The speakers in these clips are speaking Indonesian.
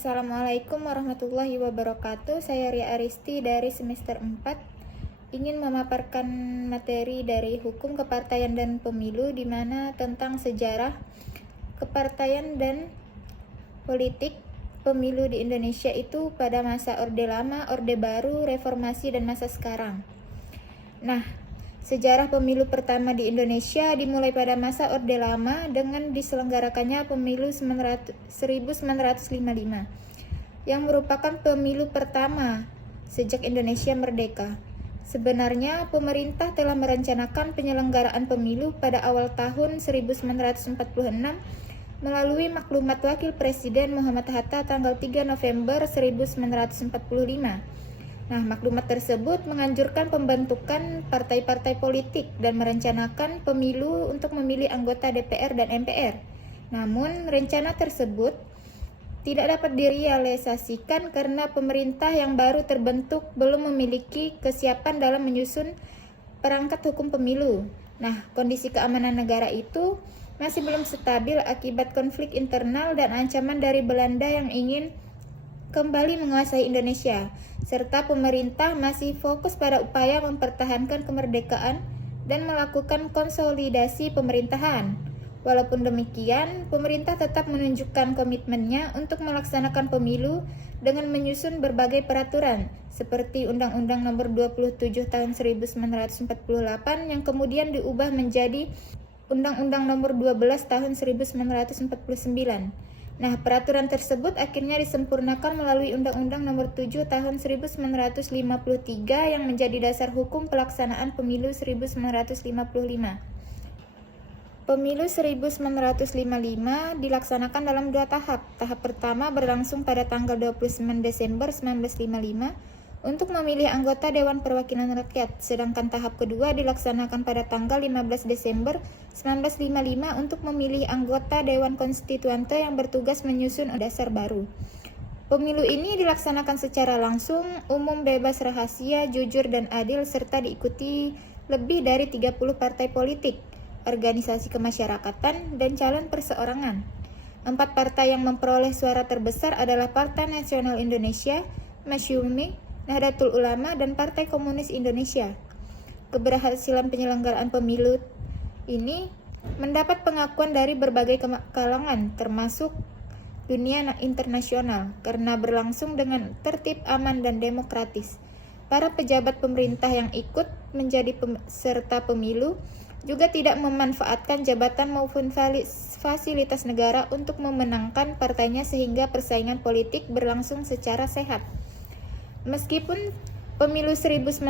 Assalamualaikum warahmatullahi wabarakatuh. Saya Ria Aristi dari semester 4 ingin memaparkan materi dari Hukum Kepartaian dan Pemilu di mana tentang sejarah kepartaian dan politik pemilu di Indonesia itu pada masa Orde Lama, Orde Baru, Reformasi, dan masa sekarang. Nah, sejarah pemilu pertama di Indonesia dimulai pada masa Orde Lama dengan diselenggarakannya pemilu 1955 yang merupakan pemilu pertama sejak Indonesia merdeka. Sebenarnya pemerintah telah merencanakan penyelenggaraan pemilu pada awal tahun 1946 melalui maklumat Wakil Presiden Muhammad Hatta tanggal 3 November 1945. Nah, maklumat tersebut menganjurkan pembentukan partai-partai politik dan merencanakan pemilu untuk memilih anggota DPR dan MPR. Namun, rencana tersebut tidak dapat direalisasikan karena pemerintah yang baru terbentuk belum memiliki kesiapan dalam menyusun perangkat hukum pemilu. Nah, kondisi keamanan negara itu masih belum stabil akibat konflik internal dan ancaman dari Belanda yang ingin kembali menguasai Indonesia, serta pemerintah masih fokus pada upaya mempertahankan kemerdekaan dan melakukan konsolidasi pemerintahan. Walaupun demikian, pemerintah tetap menunjukkan komitmennya untuk melaksanakan pemilu dengan menyusun berbagai peraturan, seperti Undang-Undang Nomor 27 Tahun 1948 yang kemudian diubah menjadi Undang-Undang Nomor 12 Tahun 1949. Nah, peraturan tersebut akhirnya disempurnakan melalui Undang-Undang Nomor 7 Tahun 1953 yang menjadi dasar hukum pelaksanaan Pemilu 1955. Pemilu 1955 dilaksanakan dalam 2 tahap. Tahap pertama berlangsung pada tanggal 29 Desember 1955 untuk memilih anggota Dewan Perwakilan Rakyat, sedangkan tahap kedua dilaksanakan pada tanggal 15 Desember 1955 untuk memilih anggota Dewan Konstituante yang bertugas menyusun dasar baru. Pemilu ini dilaksanakan secara langsung, umum, bebas, rahasia, jujur, dan adil, serta diikuti lebih dari 30 partai politik, organisasi kemasyarakatan, dan calon perseorangan. 4 partai yang memperoleh suara terbesar adalah Partai Nasional Indonesia, Masyumi, Nahdlatul Ulama, dan Partai Komunis Indonesia. Keberhasilan penyelenggaraan pemilu ini mendapat pengakuan dari berbagai kalangan, termasuk dunia internasional, karena berlangsung dengan tertib, aman, dan demokratis. Para pejabat pemerintah yang ikut menjadi peserta pemilu juga tidak memanfaatkan jabatan maupun fasilitas negara untuk memenangkan partainya sehingga persaingan politik berlangsung secara sehat. Meskipun pemilu 1955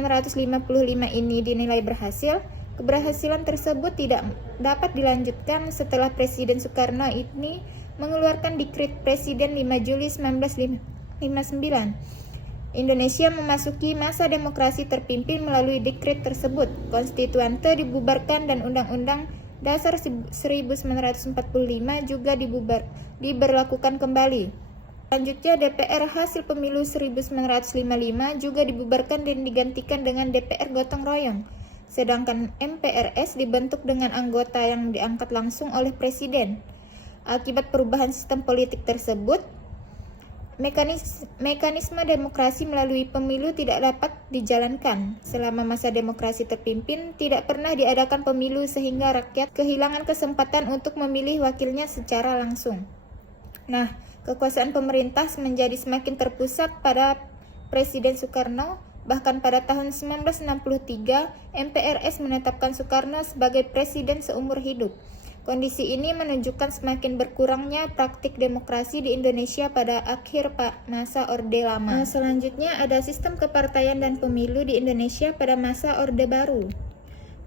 ini dinilai berhasil, keberhasilan tersebut tidak dapat dilanjutkan setelah Presiden Soekarno ini mengeluarkan Dekret Presiden 5 Juli 1959. Indonesia memasuki masa demokrasi terpimpin melalui dekret tersebut. Konstituante dibubarkan dan Undang-Undang Dasar 1945 juga diberlakukan kembali. Selanjutnya, DPR hasil pemilu 1955 juga dibubarkan dan digantikan dengan DPR gotong royong. Sedangkan MPRS dibentuk dengan anggota yang diangkat langsung oleh Presiden. Akibat perubahan sistem politik tersebut, mekanisme demokrasi melalui pemilu tidak dapat dijalankan. Selama masa demokrasi terpimpin, tidak pernah diadakan pemilu sehingga rakyat kehilangan kesempatan untuk memilih wakilnya secara langsung. Nah, kekuasaan pemerintah menjadi semakin terpusat pada Presiden Soekarno. Bahkan pada tahun 1963, MPRS menetapkan Soekarno sebagai presiden seumur hidup. Kondisi ini menunjukkan semakin berkurangnya praktik demokrasi di Indonesia pada akhir masa Orde Lama. Selanjutnya ada sistem kepartaian dan pemilu di Indonesia pada masa Orde Baru.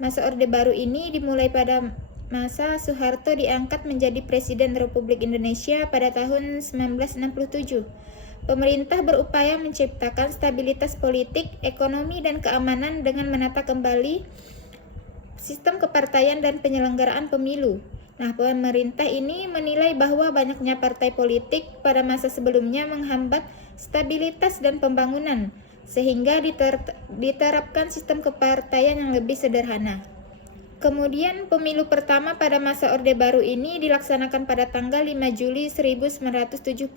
Masa Orde Baru ini dimulai pada masa Soeharto diangkat menjadi Presiden Republik Indonesia pada tahun 1967. Pemerintah berupaya menciptakan stabilitas politik, ekonomi, dan keamanan dengan menata kembali sistem kepartaian dan penyelenggaraan pemilu. Nah, pemerintah ini menilai bahwa banyaknya partai politik pada masa sebelumnya menghambat stabilitas dan pembangunan, sehingga diterapkan sistem kepartaian yang lebih sederhana. Kemudian pemilu pertama pada masa Orde Baru ini dilaksanakan pada tanggal 5 Juli 1971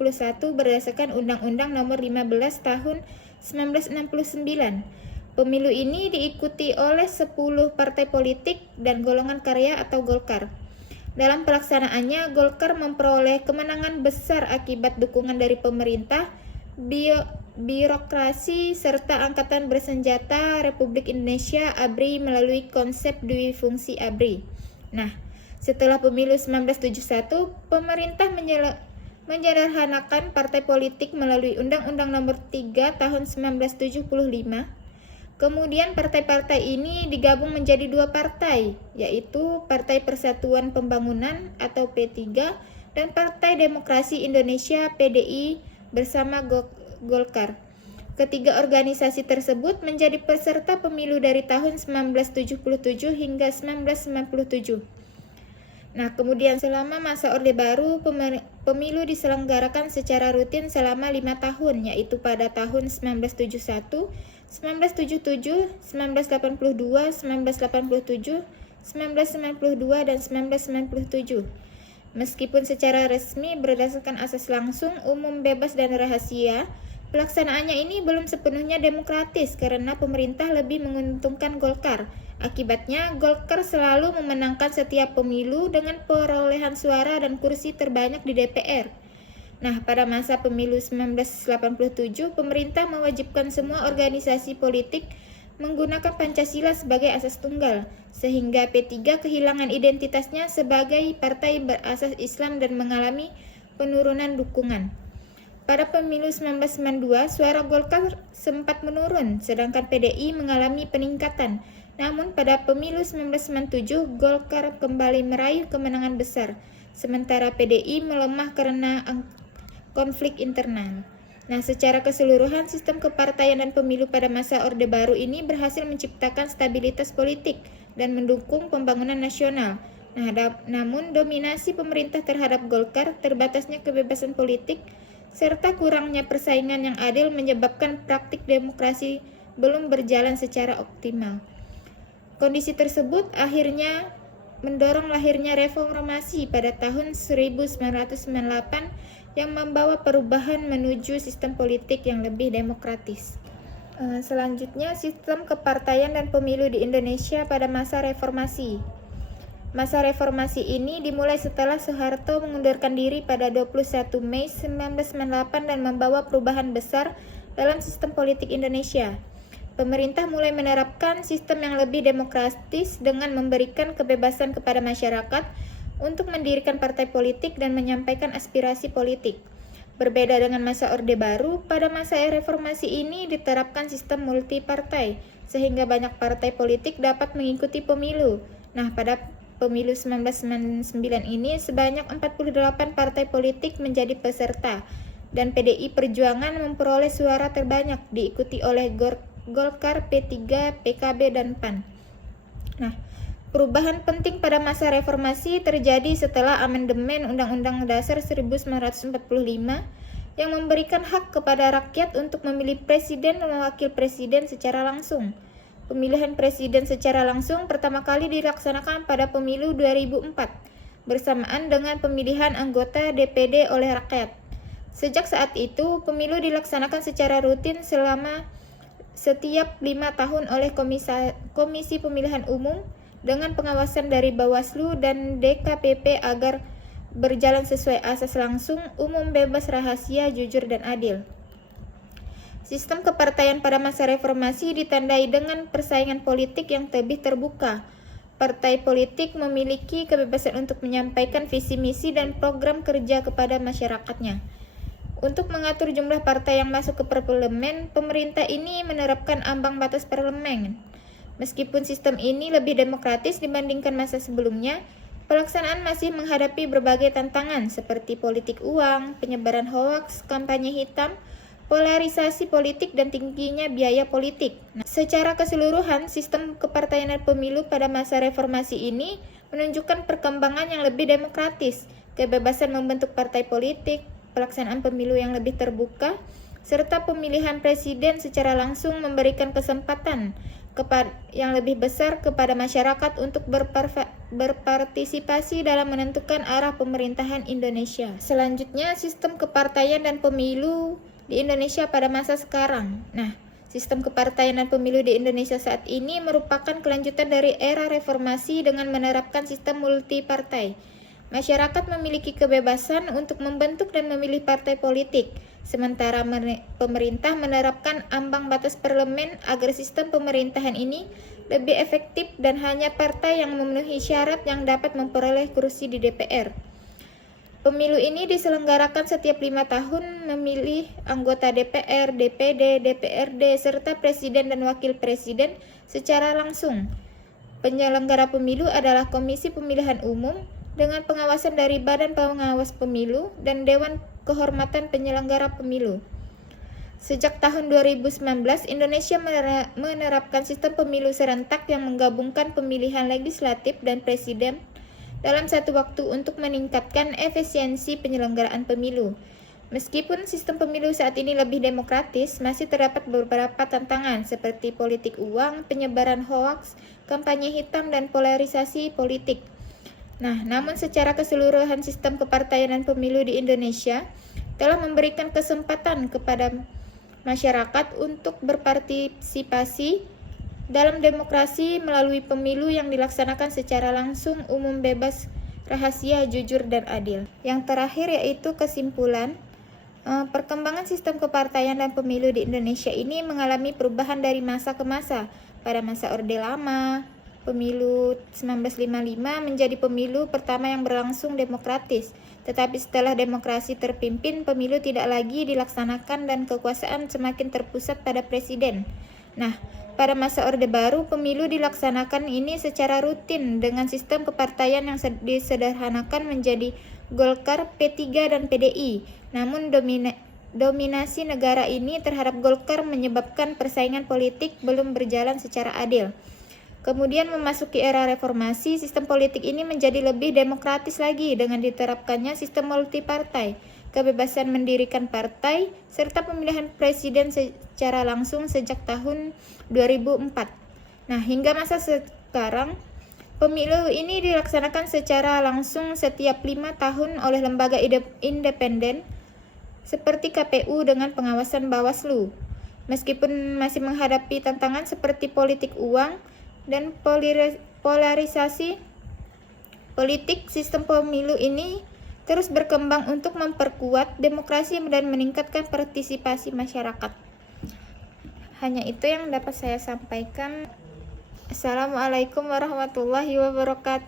berdasarkan Undang-Undang Nomor 15 Tahun 1969. Pemilu ini diikuti oleh 10 partai politik dan golongan karya atau Golkar. Dalam pelaksanaannya, Golkar memperoleh kemenangan besar akibat dukungan dari pemerintah, birokrasi, serta Angkatan Bersenjata Republik Indonesia ABRI melalui konsep dui fungsi ABRI. Nah, setelah pemilu 1971, pemerintah menyederhanakan partai politik melalui Undang-Undang Nomor 3 Tahun 1975. Kemudian partai-partai ini digabung menjadi 2 partai, yaitu Partai Persatuan Pembangunan atau P3 dan Partai Demokrasi Indonesia PDI bersama Golkar. Ketiga organisasi tersebut menjadi peserta pemilu dari tahun 1977 hingga 1997. Nah, kemudian selama masa Orde Baru, pemilu diselenggarakan secara rutin selama 5 tahun, yaitu pada tahun 1971, 1977, 1982, 1987, 1992, dan 1997. Meskipun secara resmi berdasarkan asas langsung, umum, bebas, dan rahasia, pelaksanaannya ini belum sepenuhnya demokratis karena pemerintah lebih menguntungkan Golkar. Akibatnya, Golkar selalu memenangkan setiap pemilu dengan perolehan suara dan kursi terbanyak di DPR. Nah, pada masa pemilu 1987, pemerintah mewajibkan semua organisasi politik menggunakan Pancasila sebagai asas tunggal, sehingga P3 kehilangan identitasnya sebagai partai berasas Islam dan mengalami penurunan dukungan. Pada pemilu 1992, suara Golkar sempat menurun, sedangkan PDI mengalami peningkatan. Namun pada pemilu 1997, Golkar kembali meraih kemenangan besar, sementara PDI melemah karena konflik internal. Nah, secara keseluruhan sistem kepartaian dan pemilu pada masa Orde Baru ini berhasil menciptakan stabilitas politik dan mendukung pembangunan nasional. Nah, namun dominasi pemerintah terhadap Golkar, terbatasnya kebebasan politik, serta kurangnya persaingan yang adil menyebabkan praktik demokrasi belum berjalan secara optimal. Kondisi tersebut akhirnya mendorong lahirnya reformasi pada tahun 1998 yang membawa perubahan menuju sistem politik yang lebih demokratis. Selanjutnya, sistem kepartaian dan pemilu di Indonesia pada masa reformasi. Masa reformasi ini dimulai setelah Soeharto mengundurkan diri pada 21 Mei 1998 dan membawa perubahan besar dalam sistem politik Indonesia. Pemerintah mulai menerapkan sistem yang lebih demokratis dengan memberikan kebebasan kepada masyarakat untuk mendirikan partai politik dan menyampaikan aspirasi politik. Berbeda dengan masa Orde Baru, pada masa reformasi ini diterapkan sistem multipartai, sehingga banyak partai politik dapat mengikuti pemilu. Nah, pada pemilu 1999 ini sebanyak 48 partai politik menjadi peserta, dan PDI Perjuangan memperoleh suara terbanyak, diikuti oleh Golkar, P3, PKB, dan PAN. Nah, perubahan penting pada masa reformasi terjadi setelah amandemen Undang-Undang Dasar 1945 yang memberikan hak kepada rakyat untuk memilih presiden dan wakil presiden secara langsung. Pemilihan presiden secara langsung pertama kali dilaksanakan pada pemilu 2004, bersamaan dengan pemilihan anggota DPD oleh rakyat. Sejak saat itu, pemilu dilaksanakan secara rutin selama setiap 5 tahun oleh Komisi Pemilihan Umum dengan pengawasan dari Bawaslu dan DKPP agar berjalan sesuai asas langsung, umum, bebas, rahasia, jujur, dan adil. Sistem kepartaian pada masa reformasi ditandai dengan persaingan politik yang lebih terbuka. Partai politik memiliki kebebasan untuk menyampaikan visi misi dan program kerja kepada masyarakatnya. Untuk mengatur jumlah partai yang masuk ke parlemen, pemerintah ini menerapkan ambang batas parlemen. Meskipun sistem ini lebih demokratis dibandingkan masa sebelumnya, pelaksanaan masih menghadapi berbagai tantangan seperti politik uang, penyebaran hoaks, kampanye hitam, polarisasi politik, dan tingginya biaya politik. Secara keseluruhan, sistem kepartaian dan pemilu pada masa reformasi ini menunjukkan perkembangan yang lebih demokratis, kebebasan membentuk partai politik, pelaksanaan pemilu yang lebih terbuka, serta pemilihan presiden secara langsung memberikan kesempatan yang lebih besar kepada masyarakat untuk berpartisipasi dalam menentukan arah pemerintahan Indonesia. Selanjutnya, sistem kepartaian dan pemilu di Indonesia pada masa sekarang. Nah, sistem kepartaian dan pemilu di Indonesia saat ini merupakan kelanjutan dari era reformasi dengan menerapkan sistem multipartai. Masyarakat memiliki kebebasan untuk membentuk dan memilih partai politik, sementara pemerintah menerapkan ambang batas parlemen agar sistem pemerintahan ini lebih efektif dan hanya partai yang memenuhi syarat yang dapat memperoleh kursi di DPR. Pemilu ini diselenggarakan setiap 5 tahun memilih anggota DPR, DPD, DPRD, serta presiden dan wakil presiden secara langsung. Penyelenggara pemilu adalah Komisi Pemilihan Umum dengan pengawasan dari Badan Pengawas Pemilu dan Dewan Kehormatan Penyelenggara Pemilu. Sejak tahun 2019, Indonesia menerapkan sistem pemilu serentak yang menggabungkan pemilihan legislatif dan presiden dalam satu waktu untuk meningkatkan efisiensi penyelenggaraan pemilu. Meskipun sistem pemilu saat ini lebih demokratis, masih terdapat beberapa tantangan seperti politik uang, penyebaran hoaks, kampanye hitam, dan polarisasi politik. Nah, namun secara keseluruhan sistem kepartaian dan pemilu di Indonesia telah memberikan kesempatan kepada masyarakat untuk berpartisipasi dalam demokrasi melalui pemilu yang dilaksanakan secara langsung, umum, bebas, rahasia, jujur, dan adil. Yang terakhir yaitu kesimpulan, perkembangan sistem kepartaian dan pemilu di Indonesia ini mengalami perubahan dari masa ke masa. Pada masa Orde Lama, pemilu 1955 menjadi pemilu pertama yang berlangsung demokratis. Tetapi setelah demokrasi terpimpin, pemilu tidak lagi dilaksanakan dan kekuasaan semakin terpusat pada presiden. Nah, pada masa Orde Baru, pemilu dilaksanakan ini secara rutin dengan sistem kepartaian yang disederhanakan menjadi Golkar, P3, dan PDI. Namun dominasi negara ini terhadap Golkar menyebabkan persaingan politik belum berjalan secara adil. Kemudian memasuki era reformasi, sistem politik ini menjadi lebih demokratis lagi dengan diterapkannya sistem multipartai, kebebasan mendirikan partai, serta pemilihan presiden secara langsung sejak tahun 2004. Nah, hingga masa sekarang, pemilu ini dilaksanakan secara langsung setiap 5 tahun oleh lembaga independen seperti KPU dengan pengawasan Bawaslu. Meskipun masih menghadapi tantangan seperti politik uang dan polarisasi politik, sistem pemilu ini terus berkembang untuk memperkuat demokrasi dan meningkatkan partisipasi masyarakat. Hanya itu yang dapat saya sampaikan. Assalamualaikum warahmatullahi wabarakatuh.